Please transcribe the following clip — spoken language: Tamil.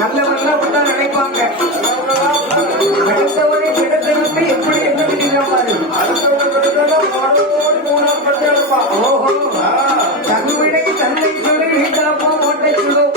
நல்லவர்கள் நினைப்பாங்க. அடுத்தவரை கிடத்திற்கு எப்படி என்ன விதிக்கலாம் பாரு. ஓஹோ, தன்னுடைய தன்னை சொல்லி வீட்டாப்பா ஓட்டை சுடும்.